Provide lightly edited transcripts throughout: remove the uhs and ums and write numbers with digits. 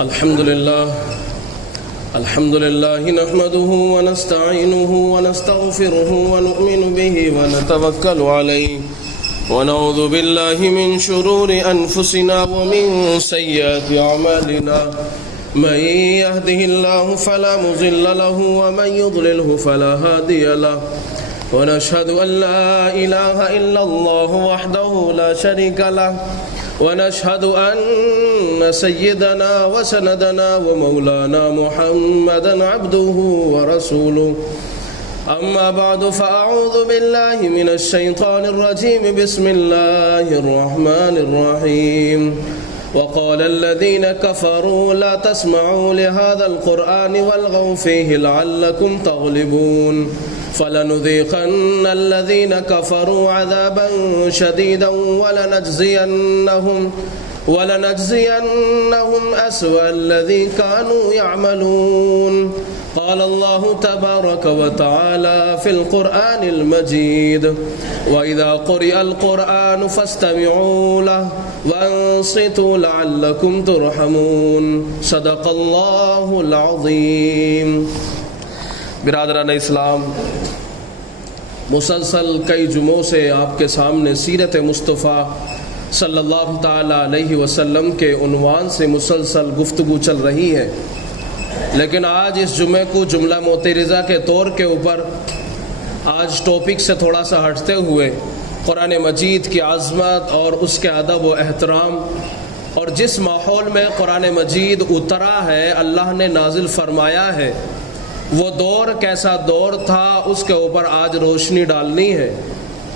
الحمد لله نحمده ونستعينه ونستغفره ونؤمن به ونتوكل عليه ونعوذ بالله من شرور أنفسنا ومن سيئات أعمالنا من يهده الله فلا مضل له ومن يضلله فلا هادي له ونشهد أن لا إله إلا الله وحده لا شريك له ونشهد أن سيدنا وسندنا ومولانا محمدا عبده ورسوله أما بعد فأعوذ بالله من الشيطان الرجيم بسم الله الرحمن الرحيم وقال الذين كفروا لا تسمعوا لهذا القرآن والغوا فيه لعلكم تغلبون فلنذيقن الذين كفروا عذابا شديدا ولنجزينهم أسوأ الذي كانوا يعملون قال الله تبارك وتعالى في القرآن المجيد وإذا قرئ القرآن فاستمعوا له وانصتوا لعلكم ترحمون صدق الله العظيم۔ برادران اسلام، مسلسل کئی جمعوں سے آپ کے سامنے سیرت مصطفیٰ صلی اللہ تعالی علیہ وسلم کے عنوان سے مسلسل گفتگو چل رہی ہے، لیکن آج اس جمعے کو جملہ معترضہ کے طور کے اوپر آج ٹاپک سے تھوڑا سا ہٹتے ہوئے قرآن مجید کی عظمت اور اس کے ادب و احترام اور جس ماحول میں قرآن مجید اترا ہے، اللہ نے نازل فرمایا ہے، وہ دور کیسا دور تھا اس کے اوپر آج روشنی ڈالنی ہے،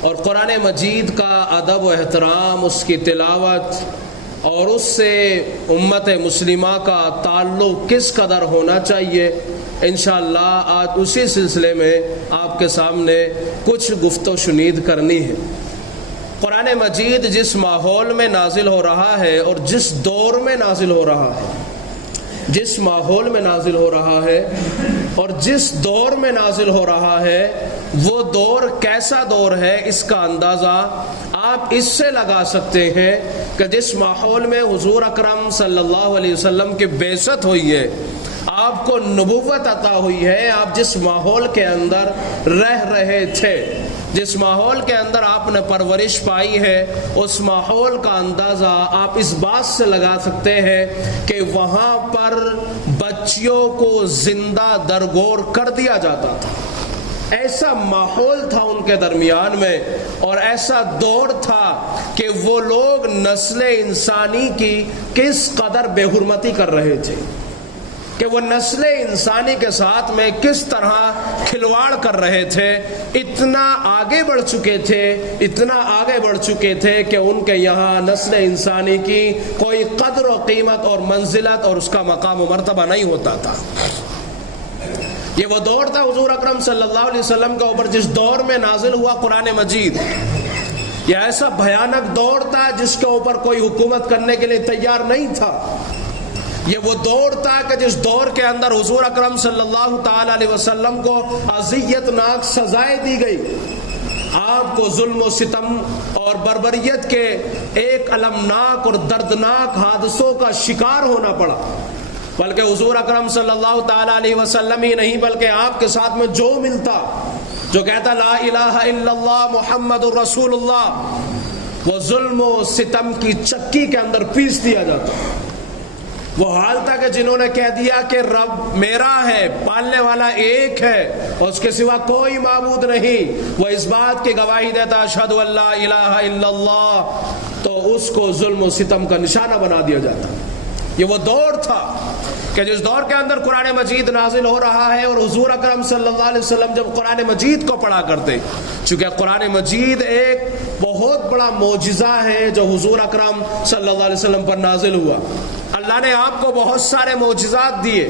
اور قرآن مجید کا ادب و احترام، اس کی تلاوت اور اس سے امت مسلمہ کا تعلق کس قدر ہونا چاہیے، انشاءاللہ آج اسی سلسلے میں آپ کے سامنے کچھ گفت و شنید کرنی ہے۔ قرآن مجید جس ماحول میں نازل ہو رہا ہے اور جس دور میں نازل ہو رہا ہے، جس ماحول میں نازل ہو رہا ہے اور جس دور میں نازل ہو رہا ہے، وہ دور کیسا دور ہے، اس کا اندازہ آپ اس سے لگا سکتے ہیں کہ جس ماحول میں حضور اکرم صلی اللہ علیہ وسلم کی بعثت ہوئی ہے، آپ کو نبوت عطا ہوئی ہے، آپ جس ماحول کے اندر رہ رہے تھے، جس ماحول کے اندر آپ نے پرورش پائی ہے، اس ماحول کا اندازہ آپ اس بات سے لگا سکتے ہیں کہ وہاں پر بچیوں کو زندہ درگور کر دیا جاتا تھا۔ ایسا ماحول تھا ان کے درمیان میں، اور ایسا دور تھا کہ وہ لوگ نسل انسانی کی کس قدر بے حرمتی کر رہے تھے، کہ وہ نسل انسانی کے ساتھ میں کس طرح کھلواڑ کر رہے تھے، اتنا آگے بڑھ چکے تھے کہ ان کے یہاں نسل انسانی کی کوئی قدر و قیمت اور منزلت اور اس کا مقام و مرتبہ نہیں ہوتا تھا۔ یہ وہ دور تھا حضور اکرم صلی اللہ علیہ وسلم کے اوپر جس دور میں نازل ہوا قرآن مجید۔ یہ ایسا بھیانک دور تھا جس کے اوپر کوئی حکومت کرنے کے لیے تیار نہیں تھا۔ یہ وہ دور تھا کہ جس دور کے اندر حضور اکرم صلی اللہ تعالی علیہ وسلم کو اذیت ناک سزائیں دی گئی، آپ کو ظلم و ستم اور بربریت کے ایک المناک اور دردناک حادثوں کا شکار ہونا پڑا، بلکہ حضور اکرم صلی اللہ تعالی علیہ وسلم ہی نہیں بلکہ آپ کے ساتھ میں جو ملتا، جو کہتا لا الہ الا اللہ محمد الرسول اللہ، وہ ظلم و ستم کی چکی کے اندر پیس دیا جاتا۔ وہ حال تھا کہ جنہوں نے کہہ دیا کہ رب میرا ہے، پالنے والا ایک ہے اور اس کے سوا کوئی معبود نہیں، وہ اس بات کی گواہی دیتا اشہد ان لا الہ الا اللہ، تو اس کو ظلم و ستم کا نشانہ بنا دیا جاتا۔ یہ وہ دور تھا کہ جس دور کے اندر قرآن مجید نازل ہو رہا ہے، اور حضور اکرم صلی اللہ علیہ وسلم جب قرآن مجید کو پڑھا کرتے، چونکہ قرآن مجید ایک بہت بڑا معجزہ ہے جو حضور اکرم صلی اللہ علیہ وسلم پر نازل ہوا۔ اللہ نے آپ کو بہت سارے معجزات دیے،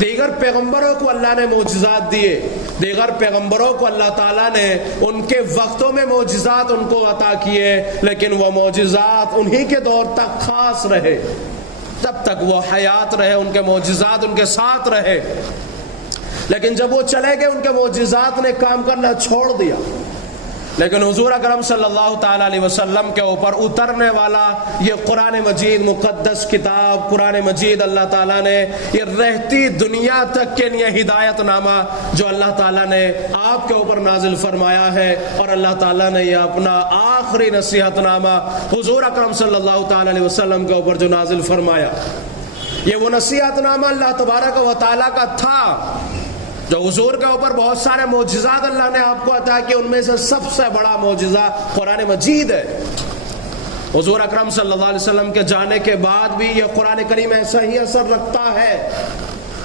دیگر پیغمبروں کو اللہ نے معجزات دیے، دیگر پیغمبروں کو اللہ تعالیٰ نے ان کے وقتوں میں معجزات ان کو عطا کیے، لیکن وہ معجزات انہی کے دور تک خاص رہے، تب تک وہ حیات رہے، ان کے معجزات ان کے ساتھ رہے۔ لیکن جب وہ چلے گئے، ان کے معجزات نے کام کرنا چھوڑ دیا، لیکن حضور اکرم صلی اللہ تعالیٰ علیہ وسلم کے اوپر اترنے والا یہ قرآن مجید مقدس کتاب، قرآن مجید اللہ تعالیٰ نے یہ رہتی دنیا تک کے لیے ہدایت نامہ جو اللہ تعالیٰ نے آپ کے اوپر نازل فرمایا ہے، اور اللہ تعالیٰ نے یہ اپنا آخری نصیحت نامہ حضور اکرم صلی اللہ تعالیٰ علیہ وسلم کے اوپر جو نازل فرمایا، یہ وہ نصیحت نامہ اللہ تبارک و تعالیٰ کا تھا جو حضور کے اوپر بہت سارے معجزات اللہ نے آپ کو عطا کیے، ان میں سے سب سے بڑا معجزہ قرآن مجید ہے۔ حضور اکرم صلی اللہ علیہ وسلم کے جانے کے بعد بھی یہ قرآن کریم ایسا ہی اثر رکھتا ہے،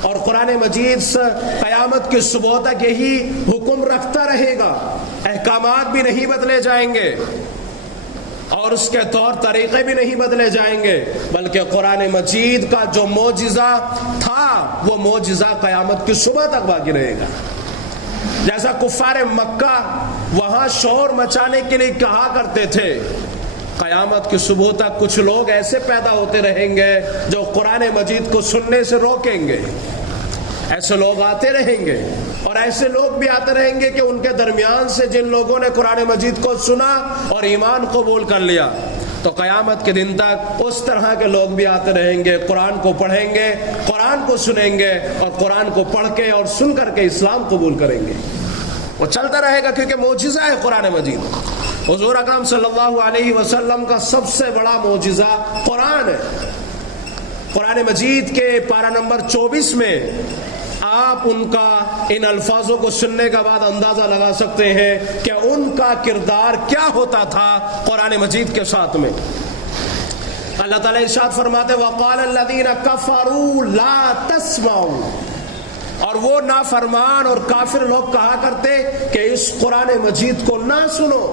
اور قرآن مجید قیامت کی صبح تک یہی حکم رکھتا رہے گا، احکامات بھی نہیں بدلے جائیں گے اور اس کے طور طریقے بھی نہیں بدلے جائیں گے، بلکہ قرآن مجید کا جو معجزہ تھا وہ معجزہ قیامت کی صبح تک باقی رہے گا۔ جیسا کفار مکہ وہاں شور مچانے کے لیے کہا کرتے تھے، قیامت کی صبح تک کچھ لوگ ایسے پیدا ہوتے رہیں گے جو قرآن مجید کو سننے سے روکیں گے، ایسے لوگ آتے رہیں گے، اور ایسے لوگ بھی آتے رہیں گے کہ ان کے درمیان سے جن لوگوں نے قرآن مجید کو سنا اور ایمان قبول کر لیا، تو قیامت کے دن تک اس طرح کے لوگ بھی آتے رہیں گے، قرآن کو پڑھیں گے، قرآن کو سنیں گے، اور قرآن کو پڑھ کے اور سن کر کے اسلام قبول کریں گے۔ وہ چلتا رہے گا کیونکہ معجزہ ہے قرآن مجید۔ حضور اکرم صلی اللہ علیہ وسلم کا سب سے بڑا معجزہ قرآن ہے۔ قرآن مجید کے پارہ نمبر 24 میں آپ ان کا ان الفاظوں کو سننے کے بعد اندازہ لگا سکتے ہیں کہ ان کا کردار کیا ہوتا تھا قرآن مجید کے ساتھ میں۔ اللہ تعالیٰ ارشاد فرماتے وَقَالَ الَّذِينَ كَفَرُوا لَا تَسْمَعُوا، اور وہ نافرمان اور کافر لوگ کہا کرتے کہ اس قرآن مجید کو نہ سنو۔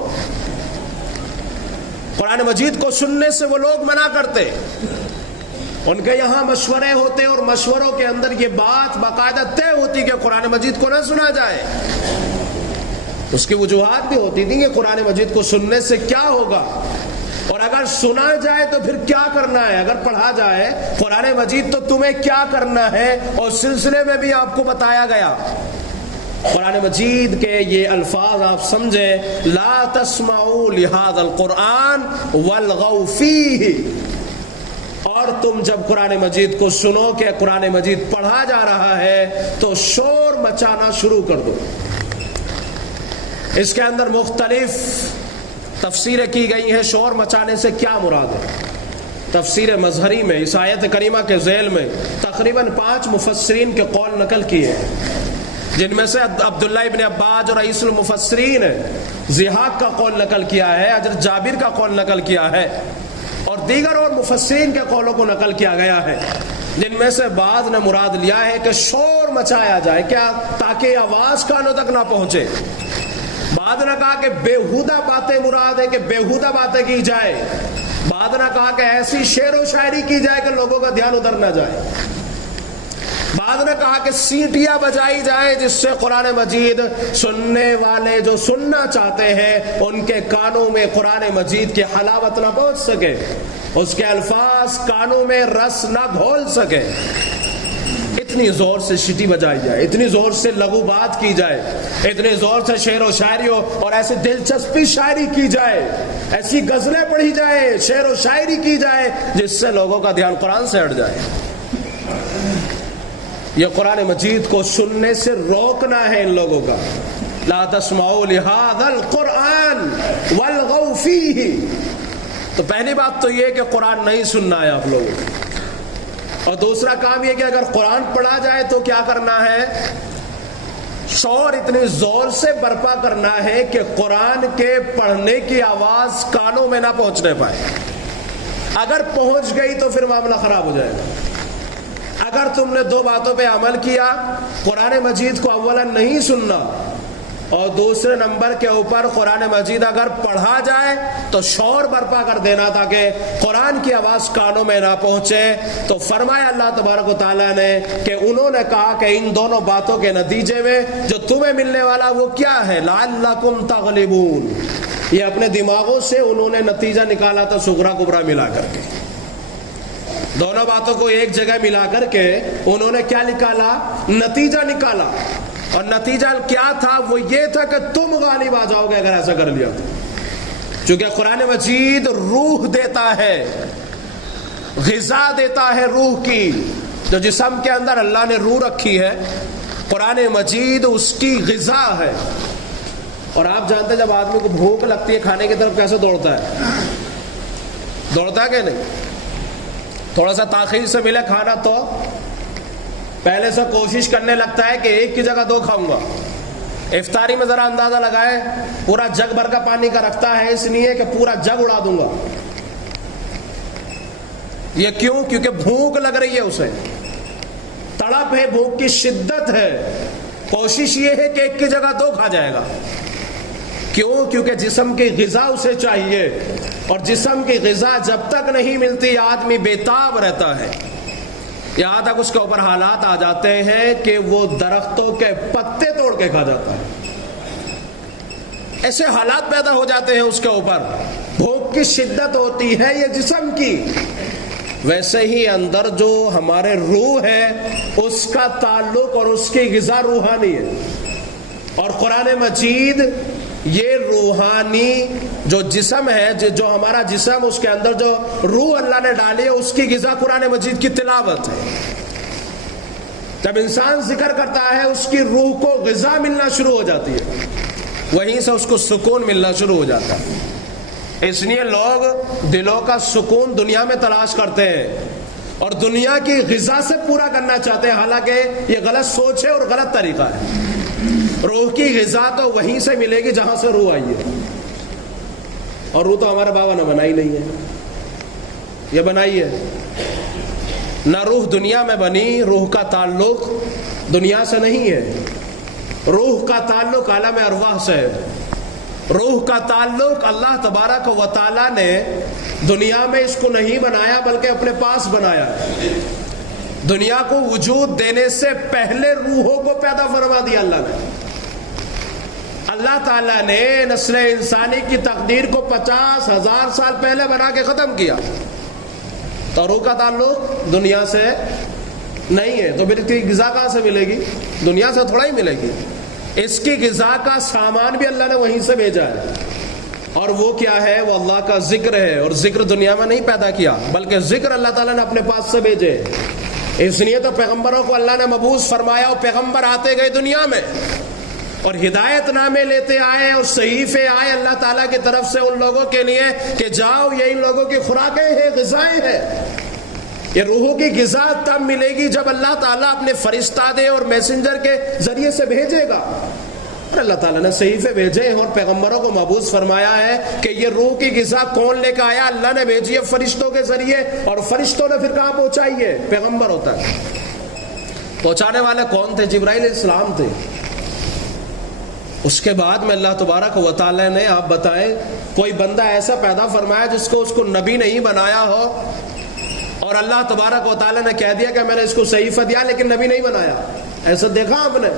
قرآن مجید کو سننے سے وہ لوگ منع کرتے، ان کے یہاں مشورے ہوتے اور مشوروں کے اندر یہ بات باقاعدہ طے ہوتی کہ قرآن مجید کو نہ سنا جائے۔ اس کی وجوہات بھی ہوتی تھی کہ قرآن مجید کو سننے سے کیا ہوگا، اور اگر سنا جائے تو پھر کیا کرنا ہے، اگر پڑھا جائے قرآن مجید تو تمہیں کیا کرنا ہے، اور سلسلے میں بھی آپ کو بتایا گیا۔ قرآن مجید کے یہ الفاظ آپ سمجھیں، لا تسمعوا لہذا القرآن والغوا فیہ، اور تم جب قرآن مجید کو سنو کہ قرآن مجید پڑھا جا رہا ہے تو شور مچانا شروع کر دو۔ اس کے اندر مختلف تفسیریں کی گئی ہیں، شور مچانے سے کیا مراد ہے۔ تفسیر مظہری میں اس آیت کریمہ کے ذیل میں تقریباً 5 مفسرین کے قول نقل کیے ہیں، جن میں سے عبداللہ ابن عباس اور رئیس المفسرین ضحاک کا قول نقل کیا ہے، حضرت جابر کا قول نقل کیا ہے، اور دیگر اور مفسرین کے قولوں کو نقل کیا گیا ہے، جن میں سے بعض نے مراد لیا ہے کہ شور مچایا جائے، کیا تاکہ آواز کانوں تک نہ پہنچے۔ بعض نے کہا کہ بےہودہ باتیں مراد ہے کہ بےہودہ باتیں کی جائے، بعض نے کہا کہ ایسی شعر و شاعری کی جائے کہ لوگوں کا دھیان ادھر نہ جائے، بعض نے کہا کہ سیٹیاں بجائی جائیں جس سے قرآن مجید سننے والے جو سننا چاہتے ہیں ان کے کانوں میں قرآن مجید کی حلاوت نہ پہنچ سکے، اس کے الفاظ کانوں میں رس نہ گھول سکے، اتنی زور سے سیٹی بجائی جائے، اتنی زور سے لغو بات کی جائے، اتنی زور سے شعر و شاعری اور ایسے دلچسپی شاعری کی جائے، ایسی غزلیں پڑھی جائے، شعر و شاعری کی جائے جس سے لوگوں کا دھیان قرآن سے ہٹ جائے۔ یہ قرآن مجید کو سننے سے روکنا ہے ان لوگوں کا۔ لا تسمعوا لہذا القرآن والغوا فیہ، تو پہلی بات تو یہ کہ قرآن نہیں سننا ہے آپ لوگوں کو، اور دوسرا کام یہ کہ اگر قرآن پڑھا جائے تو کیا کرنا ہے، شور اتنی زور سے برپا کرنا ہے کہ قرآن کے پڑھنے کی آواز کانوں میں نہ پہنچنے پائے، اگر پہنچ گئی تو پھر معاملہ خراب ہو جائے گا۔ اگر تم نے 2 باتوں پہ عمل کیا، قرآن مجید کو اولا نہیں سننا، اور دوسرے نمبر کے اوپر قرآن مجید اگر پڑھا جائے تو شور برپا کر دینا تاکہ قرآن کی آواز کانوں میں نہ پہنچے، تو فرمایا اللہ تبارک و تعالیٰ نے کہ انہوں نے کہا کہ ان دونوں باتوں کے نتیجے میں جو تمہیں ملنے والا وہ کیا ہے، لعلکم تغلبون، یہ اپنے دماغوں سے انہوں نے نتیجہ نکالا تھا صغرا کبرا ملا کر کے، دونوں باتوں کو ایک جگہ ملا کر کے انہوں نے کیا نکالا، نتیجہ نکالا اور نتیجہ کیا تھا؟ وہ یہ تھا کہ تم غالب آ جاؤ گے اگر ایسا کر لیا. چونکہ قرآن مجید روح دیتا ہے، غذا دیتا ہے روح کی. جو جسم کے اندر اللہ نے روح رکھی ہے، قرآن مجید اس کی غذا ہے. اور آپ جانتے ہیں جب آدمی کو بھوک لگتی ہے کھانے کی طرف کیسے دوڑتا ہے؟ دوڑتا ہے کہ نہیں؟ تھوڑا سا تاخیر سے ملے کھانا تو پہلے سے کوشش کرنے لگتا ہے کہ ایک کی جگہ 2 کھاؤں گا. افطاری میں ذرا اندازہ لگائے، پورا جگ بھر کا پانی کا رکھتا ہے، اس لیے کہ پورا جگ اڑا دوں گا. یہ کیوں؟ کیونکہ بھوک لگ رہی ہے، اسے تڑپ ہے، بھوک کی شدت ہے. کوشش یہ ہے کہ ایک کی جگہ 2 کھا جائے گا. کیوں؟ کیونکہ جسم کی غذا اسے چاہیے، اور جسم کی غذا جب تک نہیں ملتی آدمی بےتاب رہتا ہے. یہاں تک اس کے اوپر حالات آ جاتے ہیں کہ وہ درختوں کے پتے توڑ کے کھا جاتا ہے. ایسے حالات پیدا ہو جاتے ہیں اس کے اوپر. بھوک کی شدت ہوتی ہے یہ جسم کی. ویسے ہی اندر جو ہمارے روح ہے اس کا تعلق اور اس کی غذا روحانی ہے. اور قرآن مجید یہ روحانی جو جسم ہے، جو ہمارا جسم، اس کے اندر جو روح اللہ نے ڈالی ہے، اس کی غذا قرآن مجید کی تلاوت ہے. جب انسان ذکر کرتا ہے اس کی روح کو غذا ملنا شروع ہو جاتی ہے، وہیں سے اس کو سکون ملنا شروع ہو جاتا ہے. اس لیے لوگ دلوں کا سکون دنیا میں تلاش کرتے ہیں اور دنیا کی غذا سے پورا کرنا چاہتے ہیں، حالانکہ یہ غلط سوچ ہے اور غلط طریقہ ہے. روح کی غذا تو وہیں سے ملے گی جہاں سے روح آئی ہے. اور روح تو ہمارے بابا نے بنائی نہیں ہے، یہ بنائی ہے نہ. روح دنیا میں بنی. روح کا تعلق دنیا سے نہیں ہے. روح کا تعلق عالم ارواح سے ہے. روح کا تعلق اللہ تبارک و تعالی نے دنیا میں اس کو نہیں بنایا بلکہ اپنے پاس بنایا. دنیا کو وجود دینے سے پہلے روحوں کو پیدا فرما دیا اللہ نے. اللہ تعالیٰ نے نسل انسانی کی تقدیر کو 50,000 سال پہلے بنا کے ختم کیا. تو روح کا تعلق دنیا سے نہیں ہے. تو پھر اس کی غذا کہاں سے ملے گی؟ دنیا سے تھوڑا ہی ملے گی. اس کی غذا کا سامان بھی اللہ نے وہیں سے بھیجا ہے. اور وہ کیا ہے؟ وہ اللہ کا ذکر ہے. اور ذکر دنیا میں نہیں پیدا کیا بلکہ ذکر اللہ تعالیٰ نے اپنے پاس سے بھیجے. اس لیے تو پیغمبروں کو اللہ نے مبعوث فرمایا اور پیغمبر آتے گئے دنیا میں اور ہدایت نامے لیتے آئے اور صحیفے آئے اللہ تعالیٰ کی طرف سے ان لوگوں کے لیے کہ جاؤ یہ ان لوگوں کی خوراکیں ہیں، غذائیں ہیں. یہ روحوں کی غذا تب ملے گی جب اللہ تعالیٰ اپنے فرشتادے اور میسنجر کے ذریعے سے بھیجے گا. اور اللہ تعالیٰ نے صحیفے بھیجے اور پیغمبروں کو مبعوث فرمایا ہے کہ یہ روح کی غذا کون لے کے آیا؟ اللہ نے بھیجی ہے فرشتوں کے ذریعے. اور فرشتوں نے پھر کہاں پہنچائی ہے؟ پیغمبر ہوتا ہے. پہنچانے والے کون تھے؟ جبرائیل علیہ السلام تھے. اس کے بعد میں اللہ تبارک و تعالی نے، آپ بتائیں کوئی بندہ ایسا پیدا فرمایا جس کو اس کو نبی نہیں بنایا ہو، اور اللہ تبارک و تعالی نے کہہ دیا کہ میں نے اس کو صحیفہ دیا لیکن نبی نہیں بنایا. ایسا دیکھا آپ نے؟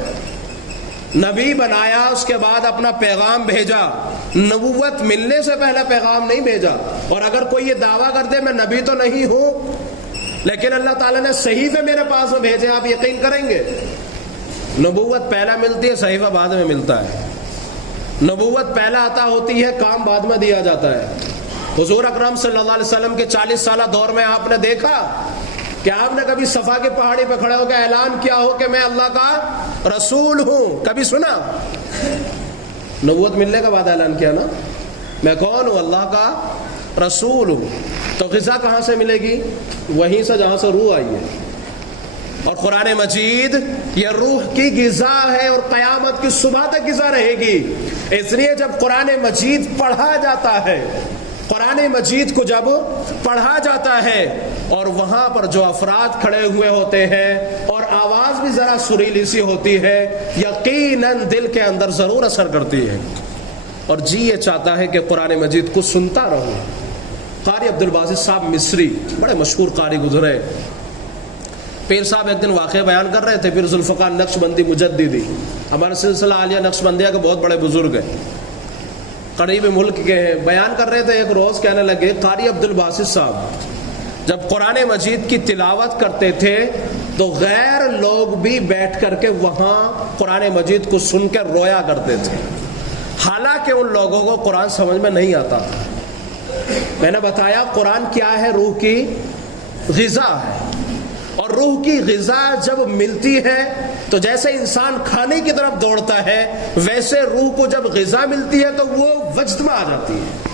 نبی بنایا، اس کے بعد اپنا پیغام بھیجا. نبوت ملنے سے پہلے پیغام نہیں بھیجا. اور اگر کوئی یہ دعویٰ کر دے میں نبی تو نہیں ہوں لیکن اللہ تعالیٰ نے صحیفے میرے پاس میں بھیجے، آپ یقین کریں گے؟ نبوت پہلا ملتی ہے، صحیفہ بعد میں ملتا ہے. نبوت پہلا عطا ہوتی ہے، کام بعد میں دیا جاتا ہے. حضور اکرم صلی اللہ علیہ وسلم کے 40 سالہ دور میں آپ نے دیکھا کہ آپ نے کبھی صفا کی پہاڑی پہ کھڑے ہو کے اعلان کیا ہو کہ میں اللہ کا رسول ہوں؟ کبھی سنا؟ نبوت ملنے کے بعد اعلان کیا نا، میں کون ہوں؟ اللہ کا رسول ہوں. تو غذا کہاں سے ملے گی؟ وہیں سے جہاں سے روح آئی ہے. اور قرآن مجید یہ روح کی غذا ہے اور قیامت کی صبح تک غذا رہے گی. اس لیے جب قرآن مجید پڑھا جاتا ہے، قرآن مجید کو جب پڑھا جاتا ہے اور وہاں پر جو افراد کھڑے ہوئے ہوتے ہیں اور آواز بھی ذرا سریلی سی ہوتی ہے، یقیناً دل کے اندر ضرور اثر کرتی ہے اور جی یہ چاہتا ہے کہ قرآن مجید کو سنتا رہو. قاری عبدالباسط صاحب مصری بڑے مشہور قاری گزرے. پیر صاحب ایک دن واقعہ بیان کر رہے تھے. پیر ذوالفقار نقشبندی مجددی ہمارے سلسلہ عالیہ نقشبندیہ کے بہت بڑے بزرگ ہیں، قریب ملک کے ہیں. بیان کر رہے تھے ایک روز کہنے لگے قاری عبدالباسط صاحب جب قرآن مجید کی تلاوت کرتے تھے تو غیر لوگ بھی بیٹھ کر کے وہاں قرآن مجید کو سن کے رویا کرتے تھے، حالانکہ ان لوگوں کو قرآن سمجھ میں نہیں آتا تھا۔ میں نے بتایا قرآن کیا ہے؟ روح کی غذا ہے، اور روح کی غذا جب ملتی ہے تو جیسے انسان کھانے کی طرف دوڑتا ہے، ویسے روح کو جب غذا ملتی ہے تو وہ وجد میں آ جاتی ہے۔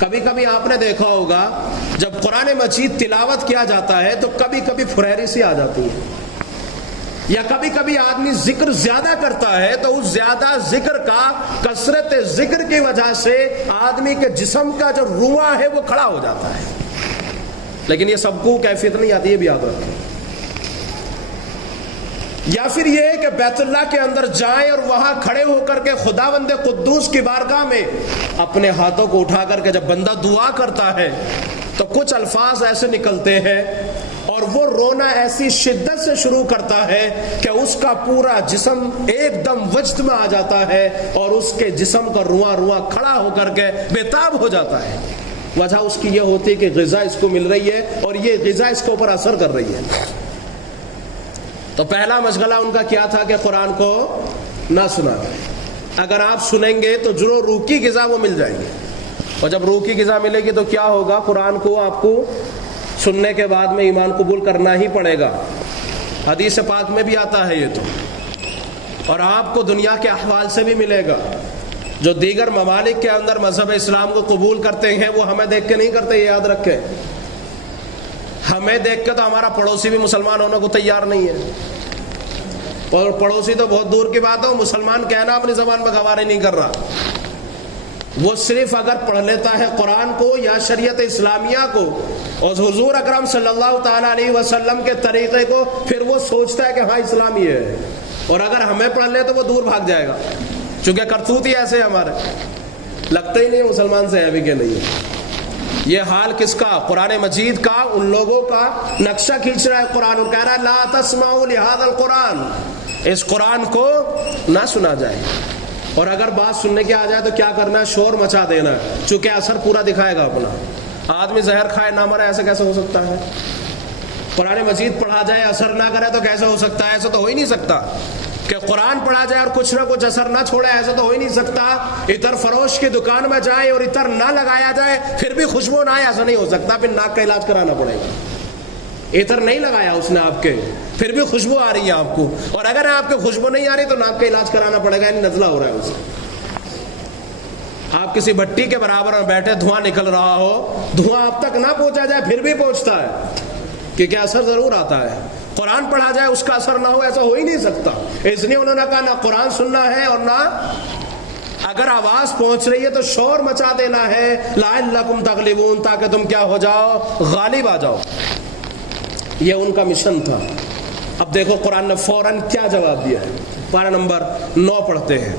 کبھی کبھی آپ نے دیکھا ہوگا جب قرآن مجید تلاوت کیا جاتا ہے تو کبھی کبھی پھریری سی آ جاتی ہے، یا کبھی کبھی آدمی ذکر زیادہ کرتا ہے تو اس زیادہ ذکر کا، کثرت ذکر کی وجہ سے آدمی کے جسم کا جو رواں ہے وہ کھڑا ہو جاتا ہے۔ لیکن یہ سب کو کیفیت نہیں آتی، یہ بھی یاد رکھیں۔ یا پھر یہ ہے کہ بیت اللہ کے اندر جائیں اور وہاں کھڑے ہو کر کے خداوند قدوس کی بارگاہ میں اپنے ہاتھوں کو اٹھا کر کے جب بندہ دعا کرتا ہے تو کچھ الفاظ ایسے نکلتے ہیں اور وہ رونا ایسی شدت سے شروع کرتا ہے کہ اس کا پورا جسم ایک دم وجد میں آ جاتا ہے اور اس کے جسم کا رواں کھڑا ہو کر کے بےتاب ہو جاتا ہے۔ وجہ اس کی یہ ہوتی ہے کہ غذا اس کو مل رہی ہے اور یہ غذا اس کے اوپر اثر کر رہی ہے۔ تو پہلا مشغلہ ان کا کیا تھا کہ قرآن کو نہ سنا کریں۔ اگر آپ سنیں گے تو جو روح کی غذا وہ مل جائیں گے، اور جب روح کی غذا ملے گی تو کیا ہوگا؟ قرآن کو آپ کو سننے کے بعد میں ایمان قبول کرنا ہی پڑے گا۔ حدیث پاک میں بھی آتا ہے یہ تو، اور آپ کو دنیا کے احوال سے بھی ملے گا۔ جو دیگر ممالک کے اندر مذہب اسلام کو قبول کرتے ہیں وہ ہمیں دیکھ کے نہیں کرتے، یہ یاد رکھیں۔ ہمیں دیکھ کے تو ہمارا پڑوسی بھی مسلمان ہونے کو تیار نہیں ہے، اور پڑوسی تو بہت دور کی بات ہے، مسلمان کہنا اپنی زبان میں گوارا نہیں کر رہا۔ وہ صرف اگر پڑھ لیتا ہے قرآن کو یا شریعت اسلامیہ کو اور حضور اکرم صلی اللہ تعالیٰ علیہ وسلم کے طریقے کو، پھر وہ سوچتا ہے کہ ہاں اسلام یہ ہے، اور اگر ہمیں پڑھ لے تو وہ دور بھاگ جائے گا، چونکہ کرتوت ہی ایسے ہمارے لگتا ہی نہیں مسلمان سے ہے بھی کہ نہیں ہے۔ یہ حال کس کا؟ قرآن مجید کا، ان لوگوں کا نقشہ کھینچ رہا ہے قرآن، اور کہہ رہا ہے لا تسمعوا لہذا القرآن، اس قرآن کو نہ سنا جائے۔ اور اگر بات سننے کی آ جائے تو کیا کرنا ہے؟ شور مچا دینا ہے، چونکہ اثر پورا دکھائے گا اپنا۔ آدمی زہر کھائے نہ مرے، ایسے کیسے ہو سکتا ہے؟ قرآن مجید پڑھا جائے اثر نہ کرے تو کیسے ہو سکتا ہے؟ ایسا تو ہو ہی نہیں سکتا کہ قرآن پڑھا جائے اور کچھ نہ کچھ اثر نہ چھوڑے، ایسا تو ہو ہی نہیں سکتا۔ عطر فروش کی دکان میں جائے اور عطر نہ لگایا جائے پھر بھی خوشبو نہ آئے، ایسا نہیں ہو سکتا، پھر ناک کا علاج کرانا پڑے گا۔ عطر نہیں لگایا اس نے آپ کے، پھر بھی خوشبو آ رہی ہے آپ کو، اور اگر آپ کے خوشبو نہیں آ رہی تو ناک کا علاج کرانا پڑے گا، یعنی نزلہ ہو رہا ہے اسے۔ آپ کسی بھٹی کے برابر میں بیٹھے، دھواں نکل رہا ہو، دھواں آپ تک نہ پہنچا جائے پھر بھی پہنچتا ہے، کیونکہ اثر ضرور آتا ہے۔ قرآن پڑھا جائے اس کا اثر نہ ہو، ایسا ہو ہی نہیں سکتا۔ اس لیے انہوں نے کہا نہ قرآن سننا ہے اور نہ اگر آواز پہنچ رہی ہے تو شور مچا دینا ہے، لعلکم تغلبون، تاکہ تم کیا ہو جاؤ؟ غالب آ جاؤ۔ یہ ان کا مشن تھا۔ اب دیکھو قرآن نے فوراً کیا جواب دیا ہے۔ پارہ نمبر 9 پڑھتے ہیں۔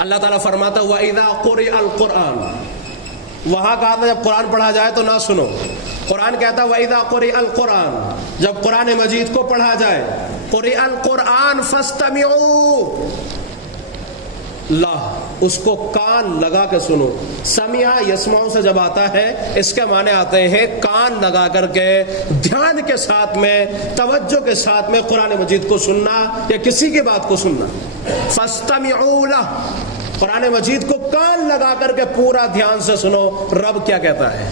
اللہ تعالیٰ فرماتا ہے وَإِذَا قُرِئَ الْقُرْآنُ، وہاں کہا تھا جب قرآن پڑھا جائے تو نہ سنو، قرآن کہتا ہے وَإِذَا قُرِئَ الْقُرْآنُ، جب قرآن مجید کو پڑھا جائے، قُرِئَ الْقُرْآنُ فَاسْتَمِعُوا، اس کو کان لگا کے سنو۔ سمع یسمعو سے جب آتا ہے اس کے معنی آتے ہیں کان لگا کر کے دھیان کے ساتھ میں، توجہ کے ساتھ میں قرآن مجید کو سننا یا کسی کی بات کو سننا۔ فاستمعوا لہ، قرآن مجید کو کان لگا کر کے پورا دھیان سے سنو رب کیا کہتا ہے۔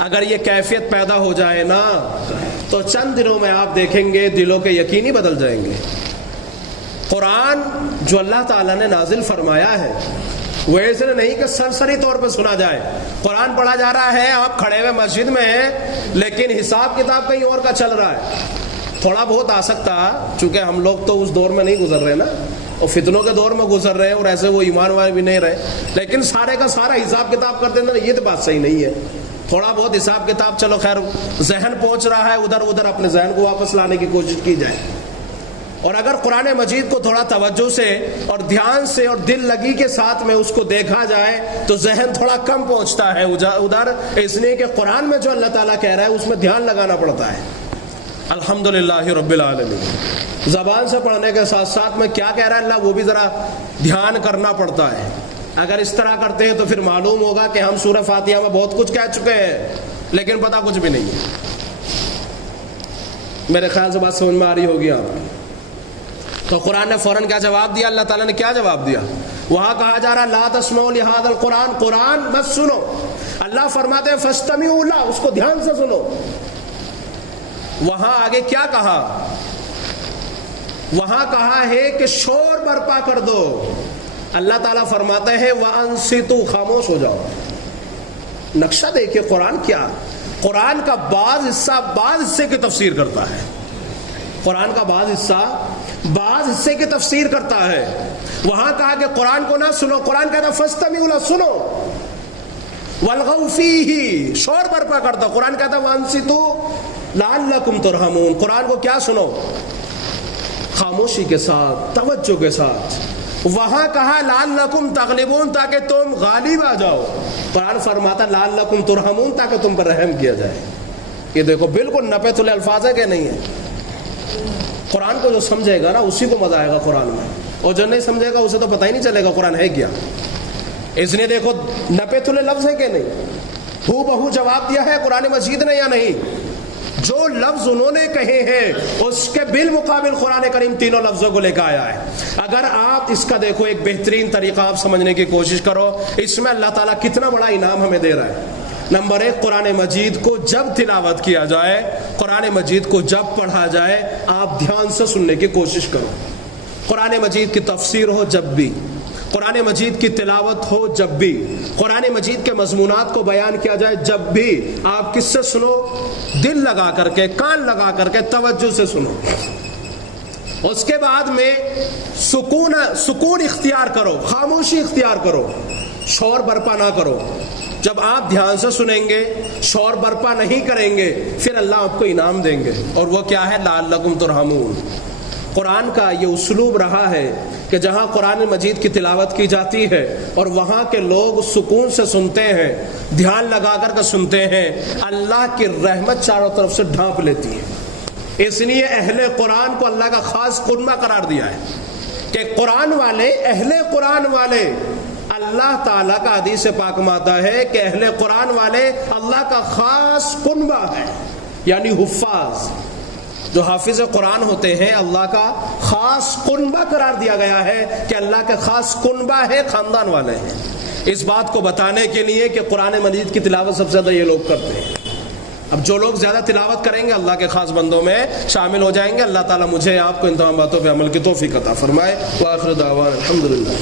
اگر یہ کیفیت پیدا ہو جائے نا تو چند دنوں میں آپ دیکھیں گے دلوں کے یقینی بدل جائیں گے۔ قرآن جو اللہ تعالیٰ نے نازل فرمایا ہے وہ ایسے نہیں کہ سرسری طور پہ سنا جائے۔ قرآن پڑھا جا رہا ہے، آپ کھڑے ہوئے مسجد میں ہیں، لیکن حساب کتاب کہیں اور کا چل رہا ہے۔ تھوڑا بہت آ سکتا، چونکہ ہم لوگ تو اس دور میں نہیں گزر رہے نا، اور فتنوں کے دور میں گزر رہے ہیں، اور ایسے وہ ایمان والے بھی نہیں رہے، لیکن سارے کا سارا حساب کتاب کرتے ہیں، یہ تو بات صحیح نہیں ہے۔ تھوڑا بہت حساب کتاب چلو خیر، ذہن پہنچ رہا ہے ادھر اپنے ذہن کو واپس لانے کی کوشش کی جائے۔ اور اگر قرآن مجید کو تھوڑا توجہ سے اور دھیان سے اور دل لگی کے ساتھ میں اس کو دیکھا جائے تو ذہن تھوڑا کم پہنچتا ہے ادھر، اس لیے کہ قرآن میں جو اللہ تعالیٰ کہہ رہا ہے اس میں دھیان لگانا پڑتا ہے۔ الحمدللہ رب العالمین، زبان سے پڑھنے کے ساتھ ساتھ میں کیا کہہ رہا ہے اللہ وہ بھی ذرا دھیان کرنا پڑتا ہے۔ اگر اس طرح کرتے ہیں تو پھر معلوم ہوگا کہ ہم سورہ فاتحہ میں بہت کچھ کہہ چکے ہیں لیکن پتہ کچھ بھی نہیں ہے۔ میرے خیال سے بات سمجھ میں آ رہی ہوگی آپ کو. تو قرآن نے فوراً کیا جواب دیا؟ اللہ تعالیٰ نے کیا جواب دیا؟ وہاں کہا جا رہا لا تسمعوا لہذا القرآن، قرآن مت سنو. اللہ فرماتے ہیں فاستمعوا لہ، اس کو دھیان سے سنو. وہاں آگے کیا کہا؟ وہاں کہا ہے کہ شور برپا کر دو. اللہ تعالیٰ فرماتے ہیں وَأَنصِتُوا، خاموش ہو جاؤ. نقشہ دیکھیے قرآن کیا، قرآن کا بعض حصہ بعض حصے کی تفسیر کرتا ہے. قرآن کا بعض حصہ بعض حصے کی تفسیر کرتا ہے. وہاں کہا کہ قرآن کو نہ سنو، قرآن کہتا ہے فاستمعوا لہ، سنو. وَالْغَوْا فِيهِ، شور برپا کرتا. قرآن کہتا ہے وَأَنصِتُوا لَعَلَّكُمْ تُرْحَمُونَ، قرآن کو کیا سنو؟ خاموشی کے ساتھ، توجہ کے ساتھ. وہاں کہا لعلکم تغلبون، تاکہ تم غالب آ جاؤ. قرآن فرماتا لعلکم ترحمون، تاکہ تم پر رحم کیا جائے. یہ دیکھو بالکل نپے تلے الفاظ ہے کہ نہیں ہے. قرآن کو جو سمجھے گا نا اسی کو مزہ آئے گا قرآن میں، اور جو نہیں سمجھے گا اسے تو پتہ ہی نہیں چلے گا قرآن ہے کیا. اس نے دیکھو نپے تلے لفظ ہے کہ نہیں، ہو بہو جواب دیا ہے قرآن مجید نے یا نہیں. جو لفظ انہوں نے کہے ہیں اس کے بالمقابل قرآن کریم تینوں لفظوں کو لے کے آیا ہے. اگر آپ اس کا دیکھو ایک بہترین طریقہ آپ سمجھنے کی کوشش کرو، اس میں اللہ تعالیٰ کتنا بڑا انعام ہمیں دے رہا ہے. نمبر ایک، قرآن مجید کو جب تلاوت کیا جائے، قرآن مجید کو جب پڑھا جائے، آپ دھیان سے سننے کی کوشش کرو. قرآن مجید کی تفسیر ہو جب بھی، قرآن مجید کی تلاوت ہو جب بھی، قرآن مجید کے مضمونات کو بیان کیا جائے جب بھی، آپ کس سے سنو؟ دل لگا کر کے، کان لگا کر کے، توجہ سے سنو. اس کے بعد میں سکون اختیار کرو، خاموشی اختیار کرو، شور برپا نہ کرو. جب آپ دھیان سے سنیں گے، شور برپا نہیں کریں گے، پھر اللہ آپ کو انعام دیں گے. اور وہ کیا ہے؟ لعلکم ترحمون. قرآن کا یہ اسلوب رہا ہے کہ جہاں قرآن مجید کی تلاوت کی جاتی ہے اور وہاں کے لوگ سکون سے سنتے ہیں، دھیان لگا کر کے سنتے ہیں، اللہ کی رحمت چاروں طرف سے ڈھانپ لیتی ہے. اس لیے اہل قرآن کو اللہ کا خاص قربہ قرار دیا ہے کہ قرآن والے، اہل قرآن والے، اللہ تعالیٰ کا حدیث پاک میں آتا ہے کہ اہل قرآن والے اللہ کا خاص قربہ ہے، یعنی حفاظ. جو حافظ قرآن ہوتے ہیں اللہ کا خاص قربہ قرار دیا گیا ہے کہ اللہ کے خاص قربہ ہے، خاندان والے ہیں. اس بات کو بتانے کے لیے کہ قرآن مجید کی تلاوت سب سے زیادہ یہ لوگ کرتے ہیں. اب جو لوگ زیادہ تلاوت کریں گے اللہ کے خاص بندوں میں شامل ہو جائیں گے. اللہ تعالیٰ مجھے آپ کو ان تمام باتوں پہ عمل کی توفیق عطا فرمائے. وآخر دعوانا الحمدللہ.